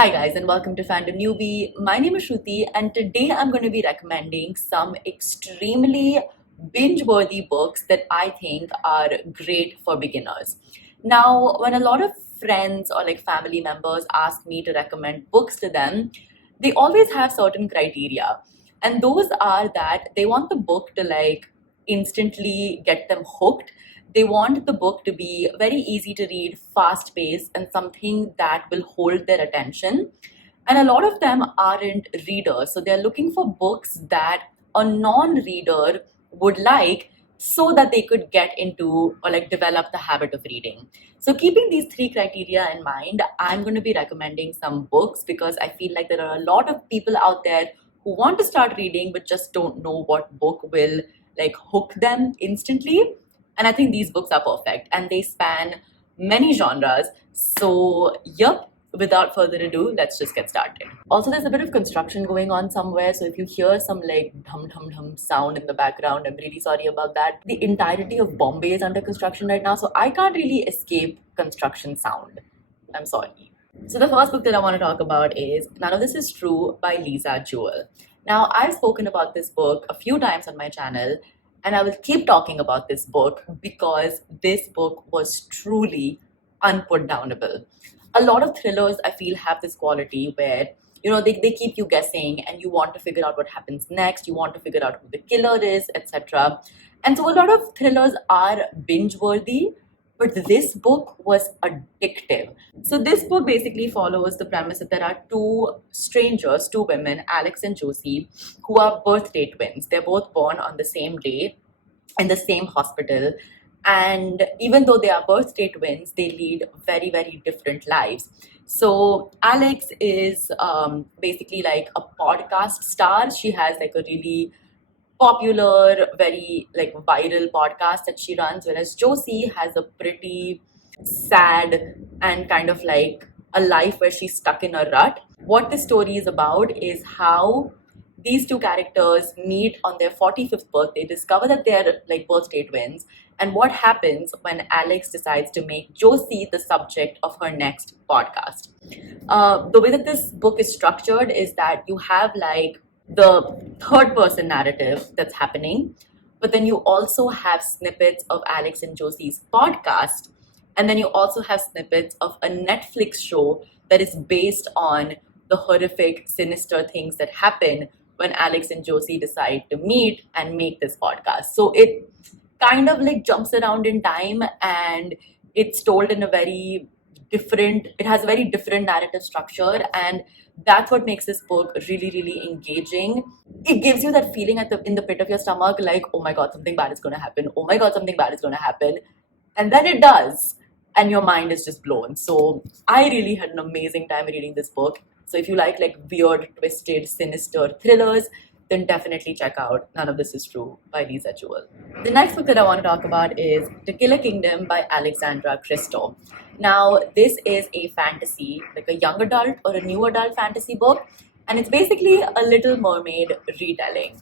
Hi guys and welcome to Fandom Newbie. My name is Shruti and today I'm going to be recommending some extremely binge-worthy books that I think are great for beginners. Now, when a lot of friends or like family members ask me to recommend books to them, they always have certain criteria. And those are that they want the book to like instantly get them hooked. They want the book to be very easy to read, fast paced, and something that will hold their attention. And a lot of them aren't readers, so they're looking for books that a non reader would like so that they could get into or like develop the habit of reading. So, keeping these three criteria in mind, I'm going to be recommending some books because I feel like there are a lot of people out there who want to start reading but just don't know what book will like hook them instantly. And I think these books are perfect and they span many genres. So, yep, without further ado, let's just get started. Also, there's a bit of construction going on somewhere. So, if you hear some like dhum dhum dhum sound in the background, I'm really sorry about that. The entirety of Bombay is under construction right now. So, I can't really escape construction sound. I'm sorry. So, the first book that I want to talk about is None of This Is True by Lisa Jewell. Now, I've spoken about this book a few times on my channel, and I will keep talking about this book because this book was truly unputdownable. A lot of thrillers, I feel, have this quality where they keep you guessing and you want to figure out what happens next, you want to figure out who the killer is, etc. And so a lot of thrillers are binge worthy, but this book was addictive. So this book basically follows the premise that there are two strangers, two women, Alex and Josie, who are birthday twins. They're both born on the same day in the same hospital. And even though they are birthday twins, they lead very, very different lives. So Alex is basically like a podcast star. She has like a really popular, very like viral podcast that she runs, whereas Josie has a pretty sad and kind of like a life where she's stuck in a rut. What the story is about is how these two characters meet on their 45th birthday, discover that they're like birthday twins, and what happens when Alex decides to make Josie the subject of her next podcast. The way that this book is structured is that you have like the third person narrative that's happening, but then you also have snippets of Alex and Josie's podcast, and then you also have snippets of a Netflix show that is based on the horrific, sinister things that happen when Alex and Josie decide to meet and make this podcast. So it kind of like jumps around in time and it's told in a very different, it has a very different narrative structure, and that's what makes this book really, really engaging. It gives you that feeling in the pit of your stomach, like, oh my god, something bad is going to happen. Oh my god, something bad is going to happen. And then it does. And your mind is just blown. So I really had an amazing time reading this book. So if you like weird, twisted, sinister thrillers, then definitely check out None of This Is True by Lisa Jewell. The next book that I want to talk about is To Kill a Kingdom by Alexandra Christo. Now, this is a fantasy, like a young adult or a new adult fantasy book, and it's basically a Little Mermaid retelling.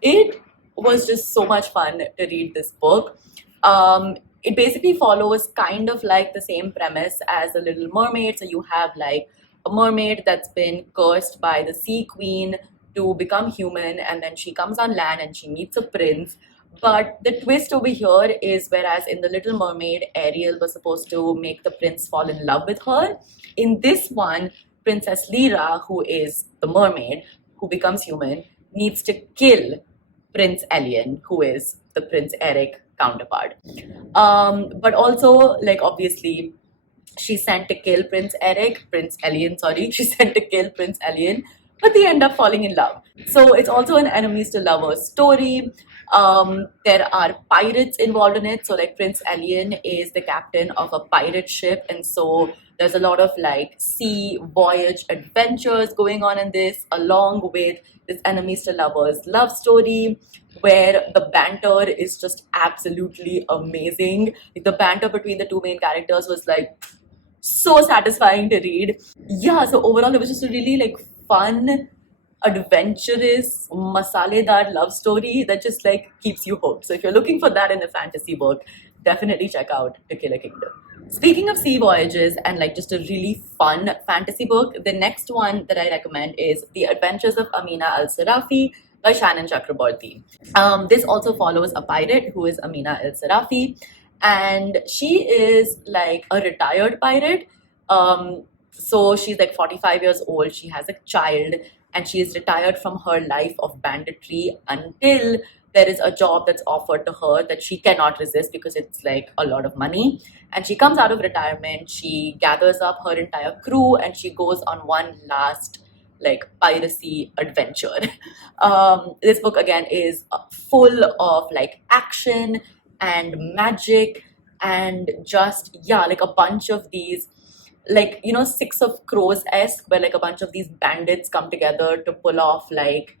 It was just so much fun to read this book. It basically follows kind of like the same premise as The Little Mermaid. So you have like a mermaid that's been cursed by the sea queen to become human, and then she comes on land and she meets a prince. But the twist over here is, whereas in The Little Mermaid, Ariel was supposed to make the prince fall in love with her, in this one, Princess Lyra, who is the mermaid who becomes human, needs to kill Prince Elian, who is the Prince Eric counterpart. But also, like, obviously, she's sent to kill Prince Elian, she's sent to kill Prince Elian, but they end up falling in love. So it's also an enemies to lovers story. There are pirates involved in it. So like Prince Elian is the captain of a pirate ship, and so there's a lot of like sea voyage adventures going on in this, along with this enemies to lovers love story where the banter is just absolutely amazing. The banter between the two main characters was like so satisfying to read. Yeah, so overall it was just a really like fun, adventurous, masaledar love story that just like keeps you hooked. So if you're looking for that in a fantasy book, definitely check out To Kill a Kingdom. Speaking of sea voyages and like just a really fun fantasy book, the next one that I recommend is The Adventures of Amina Al Sarafi by Shannon Chakraborty. This also follows a pirate who is Amina Al Sarafi, and she is like a retired pirate. So she's like 45 years old, she has a child, and she is retired from her life of banditry until there is a job that's offered to her that she cannot resist because it's like a lot of money. And she comes out of retirement, she gathers up her entire crew, and she goes on one last like piracy adventure. This book again is full of like action and magic and just, yeah, like a bunch of these, like, you know, Six of Crows-esque, where like a bunch of these bandits come together to pull off like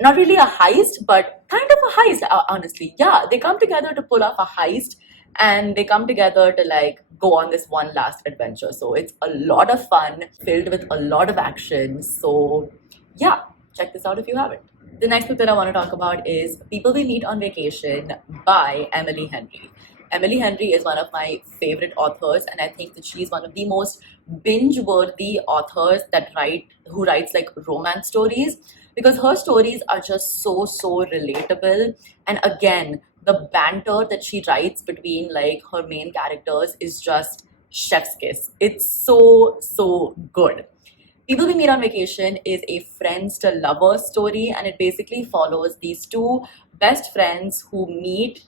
not really a heist, but kind of a heist, honestly. Yeah, they come together to pull off a heist, and they come together to like go on this one last adventure. So it's a lot of fun, filled with a lot of action. So yeah, check this out if you haven't. The next book that I want to talk about is People We Meet on Vacation by Emily Henry. Emily Henry is one of my favorite authors, and I think that she's one of the most binge-worthy authors that who writes like romance stories, because her stories are just so relatable. And again, the banter that she writes between like her main characters is just chef's kiss. It's so good. People We Meet on Vacation is a friends to lovers story, and it basically follows these two best friends who meet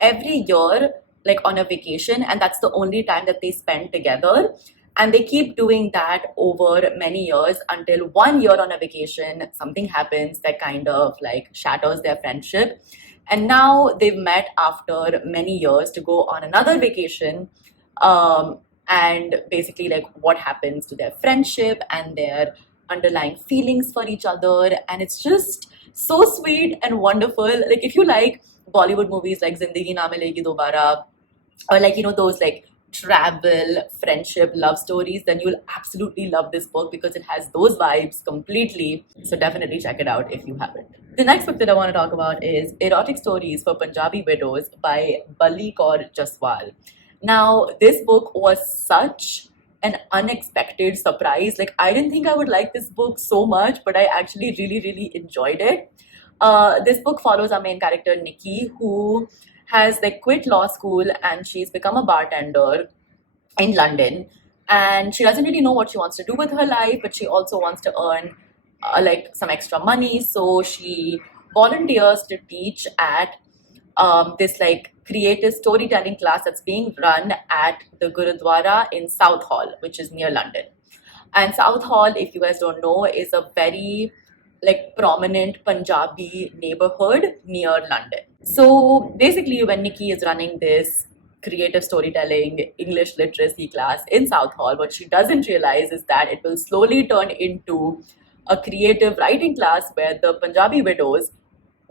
every year, like on a vacation, and that's the only time that they spend together. And they keep doing that over many years until one year on a vacation, something happens that kind of like shatters their friendship. And now they've met after many years to go on another vacation. And basically, like, what happens to their friendship and their underlying feelings for each other. And it's just so sweet and wonderful. Like, if you like Bollywood movies like Zindagi Na Milegi Dobara, or like, you know, those like travel, friendship, love stories, then you'll absolutely love this book because it has those vibes completely. So definitely check it out if you haven't. The next book that I want to talk about is Erotic Stories for Punjabi Widows by Balli Kaur Jaswal. Now, this book was such an unexpected surprise. Like, I didn't think I would like this book so much, but I actually really enjoyed it. This book follows our main character, Nikki, who has like quit law school and she's become a bartender in London. And she doesn't really know what she wants to do with her life, but she also wants to earn like some extra money. So she volunteers to teach at this like creative storytelling class that's being run at the Gurudwara in Southall, which is near London. And Southall, if you guys don't know, is a very like prominent Punjabi neighborhood near London. So basically, when Nikki is running this creative storytelling English literacy class in Southall, what she doesn't realize is that it will slowly turn into a creative writing class where the Punjabi widows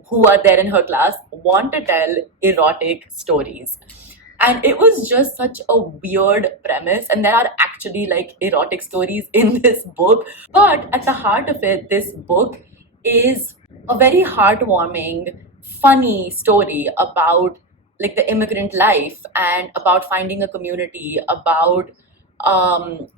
who are there in her class want to tell erotic stories. And it was just such a weird premise. And there are actually like erotic stories in this book. But at the heart of it, this book is a very heartwarming, funny story about like the immigrant life and about finding a community, about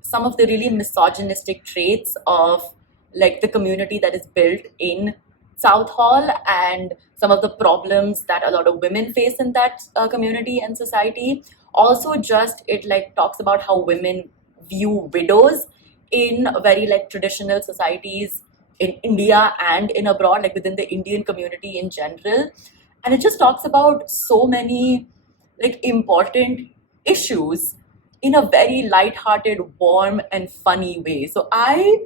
some of the really misogynistic traits of like the community that is built in Southall, and some of the problems that a lot of women face in that community and society. Also, just it like talks about how women view widows in very like traditional societies in India and in abroad, like within the Indian community in general. And it just talks about so many like important issues in a very light-hearted, warm, and funny way. So I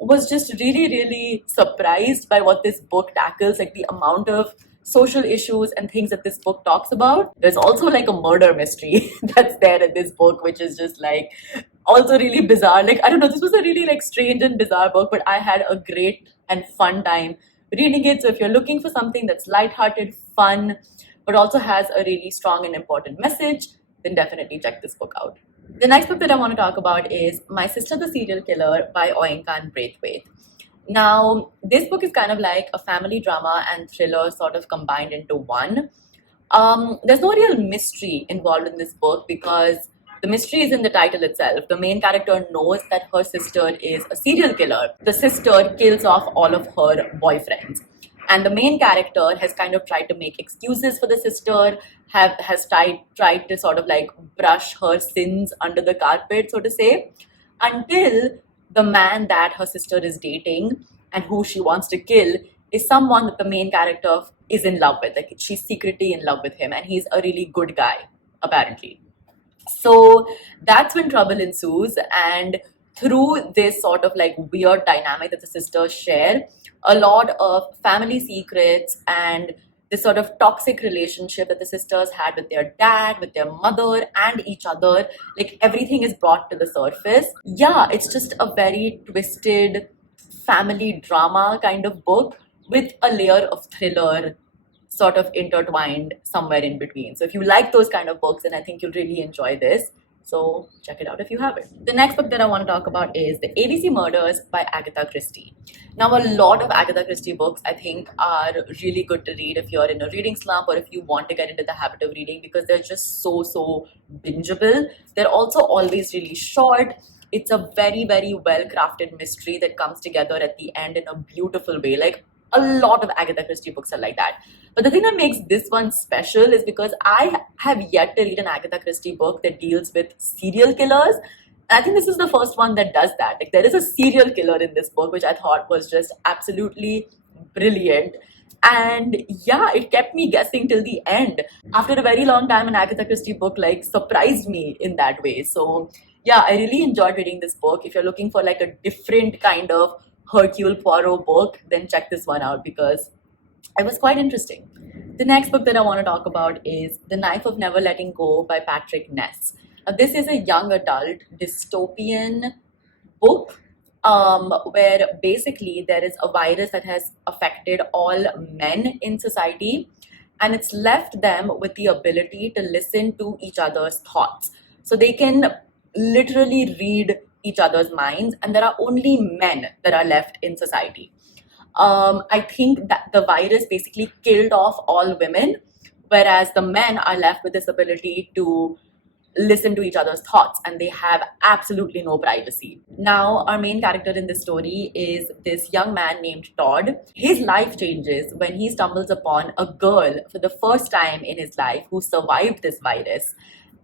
was just really surprised by what this book tackles, like the amount of social issues and things that this book talks about. There's also like a murder mystery that's there in this book, which is just like also really bizarre. Like, I don't know, this was a really like strange and bizarre book, but I had a great and fun time reading it. So if you're looking for something that's lighthearted, fun, but also has a really strong and important message, then definitely check this book out. The next book that I want to talk about is My Sister the Serial Killer by Oinkan Braithwaite. Now, this book is kind of like a family drama and thriller sort of combined into one. There's no real mystery involved in this book because The mystery is in the title itself. The main character knows that her sister is a serial killer. The sister kills off all of her boyfriends. And the main character has kind of tried to make excuses for the sister, has tried to sort of like brush her sins under the carpet, so to say, until the man that her sister is dating and who she wants to kill is someone that the main character is in love with. Like she's secretly in love with him, and he's a really good guy, apparently. So that's when trouble ensues, and through this sort of like weird dynamic that the sisters share, a lot of family secrets and this sort of toxic relationship that the sisters had with their dad, with their mother, and each other, like everything is brought to the surface. Yeah, it's just a very twisted family drama kind of book with a layer of thriller sort of intertwined somewhere in between. So if you like those kind of books, then I think you'll really enjoy this. So check it out if you haven't. The next book that I want to talk about is The ABC Murders by Agatha Christie. Now, a lot of Agatha Christie books I think are really good to read if you're in a reading slump or if you want to get into the habit of reading, because they're just so bingeable. They're also always really short. It's a very well crafted mystery that comes together at the end in a beautiful way. Like a lot of Agatha Christie books are like that. But the thing that makes this one special is because I have yet to read an Agatha Christie book that deals with serial killers. And I think this is the first one that does that. Like there is a serial killer in this book, which I thought was just absolutely brilliant. And yeah, it kept me guessing till the end. After a very long time, an Agatha Christie book like surprised me in that way. So yeah, I really enjoyed reading this book. If you're looking for like a different kind of Hercule Poirot book, then check this one out because it was quite interesting. The next book that I want to talk about is The Knife of Never Letting Go by Patrick Ness. This is a young adult dystopian book where basically there is a virus that has affected all men in society, and it's left them with the ability to listen to each other's thoughts. So they can literally read each other's minds, and there are only men that are left in society. I think that the virus basically killed off all women, whereas the men are left with this ability to listen to each other's thoughts and they have absolutely no privacy. Now, our main character in this story is this young man named Todd. His life changes when he stumbles upon a girl for the first time in his life who survived this virus.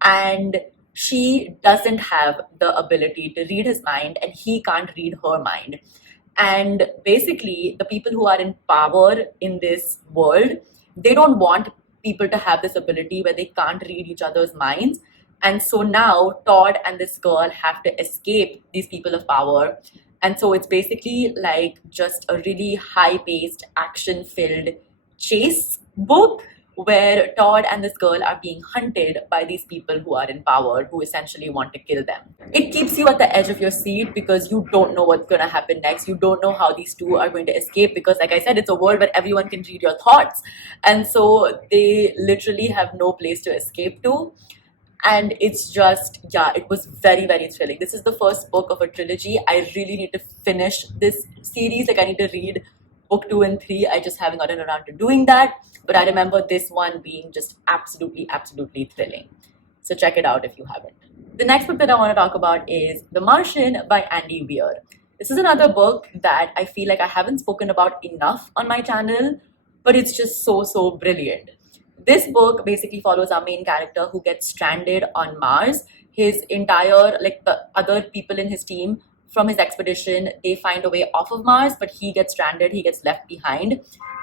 And she doesn't have the ability to read his mind and he can't read her mind. And basically, the people who are in power in this world, they don't want people to have this ability where they can't read each other's minds. And so now Todd and this girl have to escape these people of power. And so it's basically like just a really high-paced, action-filled chase book where Todd and this girl are being hunted by these people who are in power, who essentially want to kill them. It keeps you at the edge of your seat because you don't know what's going to happen next. You don't know how these two are going to escape because, like I said, it's a world where everyone can read your thoughts. And so they literally have no place to escape to. And it's just, yeah, it was very thrilling. This is the first book of a trilogy. I really need to finish this series. Like I need to read book 2 and 3. I just haven't gotten around to doing that. But I remember this one being just absolutely thrilling. So check it out if you haven't. The next book that I want to talk about is The Martian by Andy Weir. This is another book that I feel like I haven't spoken about enough on my channel, but it's just so brilliant. This book basically follows our main character who gets stranded on Mars. His entire, like the other people in his team from his expedition, they find a way off of Mars, but he gets stranded, he gets left behind.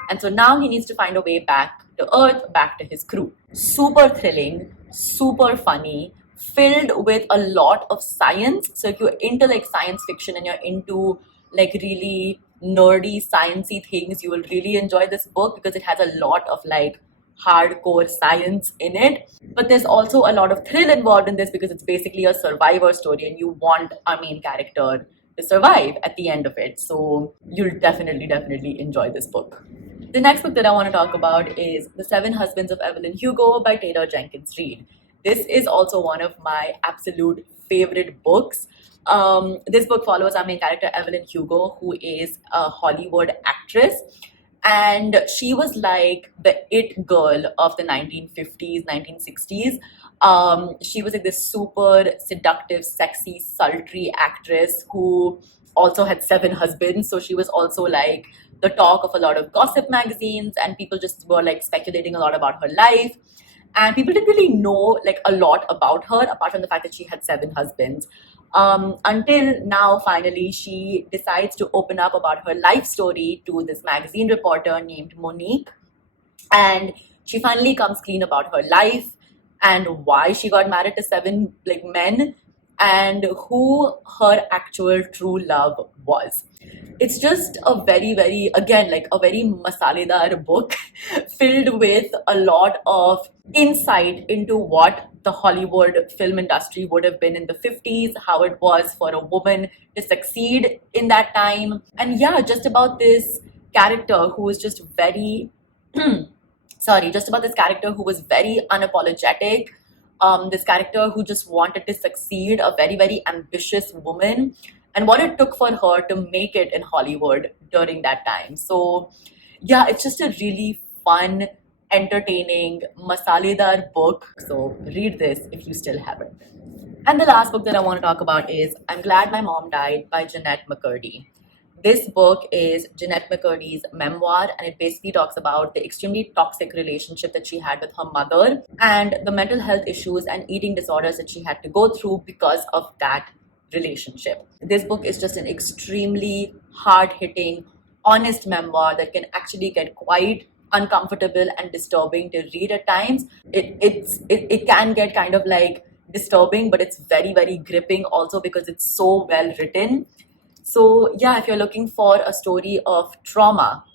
And so now he needs to find a way back to Earth, back to his crew. Super thrilling, super funny, filled with a lot of science. So if you're into like science fiction and you're into like really nerdy, sciencey things, you will really enjoy this book because it has a lot of like hardcore science in it. But there's also a lot of thrill involved in this because it's basically a survivor story and you want our main character to survive at the end of it. So you'll definitely enjoy this book. The next book that I want to talk about is The Seven Husbands of Evelyn Hugo by Taylor Jenkins Reid. This is also one of my absolute favorite books. This book follows our main character Evelyn Hugo, who is a Hollywood actress. And she was like the it girl of the 1950s, 1960s. She was like this super seductive, sexy, sultry actress who also had 7 husbands. So she was also like the talk of a lot of gossip magazines, and people just were like speculating a lot about her life. And people didn't really know like a lot about her apart from the fact that she had 7 husbands. Until now, finally, she decides to open up about her life story to this magazine reporter named Monique, and she finally comes clean about her life and why she got married to 7 men and who her actual true love was. It's just a very, very, again, like a very masaledar book filled with a lot of insight into what the Hollywood film industry would have been in the 50s, how it was for a woman to succeed in that time. And yeah, just about this character who was just very just about this character who was very unapologetic, this character who just wanted to succeed, a very, very ambitious woman, and what it took for her to make it in Hollywood during that time. So, yeah, it's just a really fun, entertaining, masaledar book. So, read this if you still haven't. And the last book that I want to talk about is I'm Glad My Mom Died by Jeanette McCurdy. This book is Jeanette McCurdy's memoir, and it basically talks about the extremely toxic relationship that she had with her mother and the mental health issues and eating disorders that she had to go through because of that relationship. This book is just an extremely hard hitting, honest memoir that can actually get quite uncomfortable and disturbing to read at times. It can get kind of like disturbing, but it's very, very gripping also because it's so well written. So, yeah, if you're looking for a story of trauma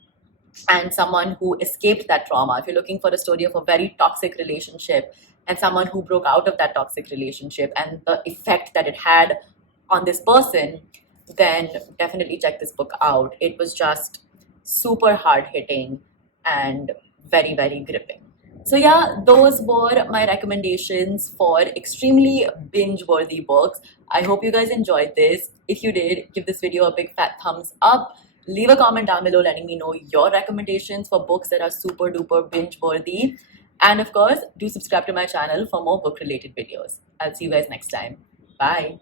and someone who escaped that trauma, if you're looking for a story of a very toxic relationship and someone who broke out of that toxic relationship and the effect that it had on this person, then definitely check this book out. It was just super hard hitting and very, very gripping. So, yeah, those were my recommendations for extremely binge worthy books. I hope you guys enjoyed this. If you did, give this video a big fat thumbs up. Leave a comment down below letting me know your recommendations for books that are super duper binge worthy. And of course, do subscribe to my channel for more book related videos. I'll see you guys next time. Bye.